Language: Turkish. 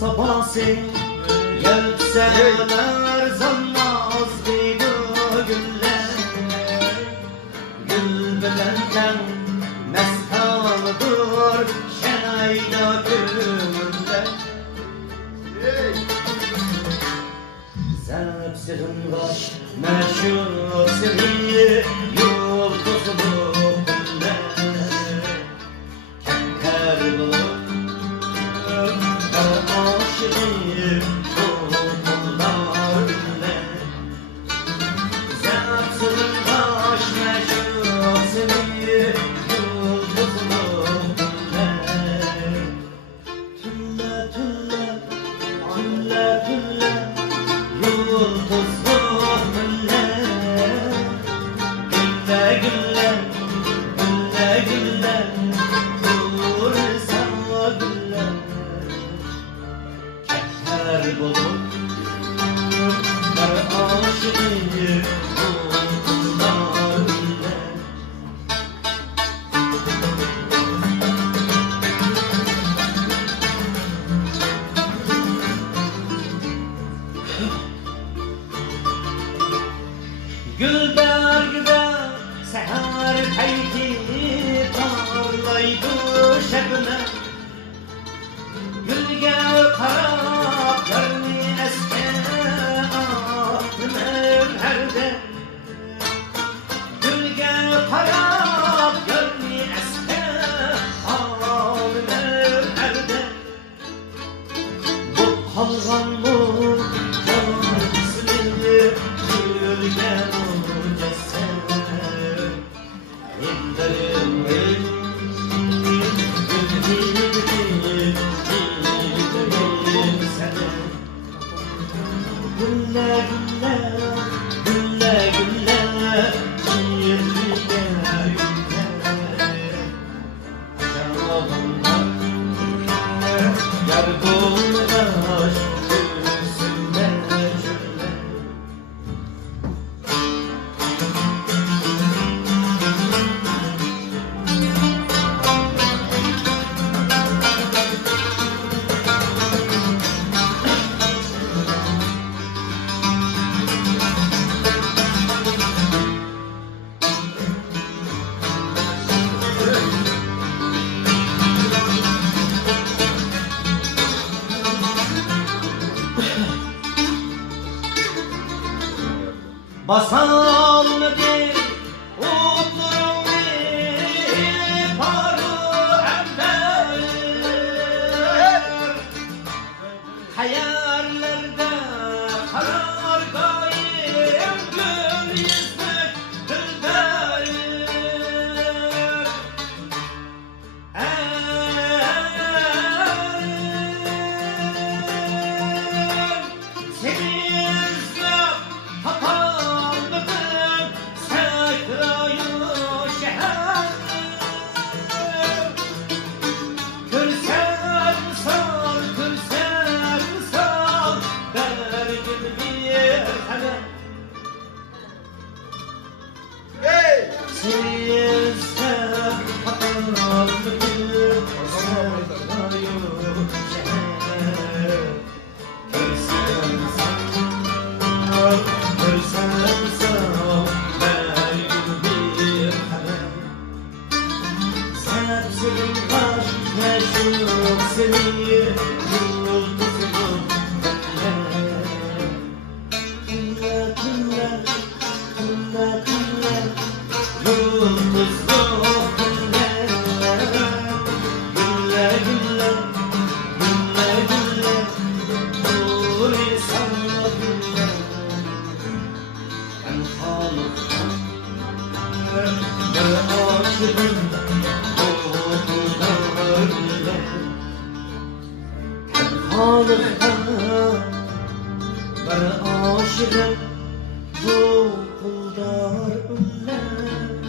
sabası yelseler zanmaz deydi güller. Gül bilenden meskaldır şenayda gülümler. Zepsirin baş meşhur seni yıldızlı güller. Kemker bulur aşığım bulurlar. Zepsirin baş meşhur seni yıldızlı güller. Tülle tülle tülle tülle yıldızlı güller. Gülle gülle gülle gülle dur sana güller. Kehter bulur aşığım bulurlar güller. Gülberg'de seher payti parlaydi şebnem. Gülge qarab görni esken aklım herde. Gülge qarab görni esken aklım herde. Bu qalğanmı cansızlığı gülge gülle gülle gülle gülle şarabından yargıldaş üstünde cümle. Basalım bir oturum paru ember. Hayallerde karar gayem gül yüzlük dilber. Seni izlep kapandım sakrayı şehir. Kırsen sal verdim bir kalem. Seni izlep kapandım sakrayı şehir. Kırsen sal verdim bir kalem. Zepsirin baş meşhur seni yıldızlı güller. Gülle gülle gülle gülle yıldızlı güller. Gülle gülle gülle gülle dur sana güller. Ben Halık'tan ve aşığım bulurlar güller. Ben Halık'tan ve aşığım bulurlar güller.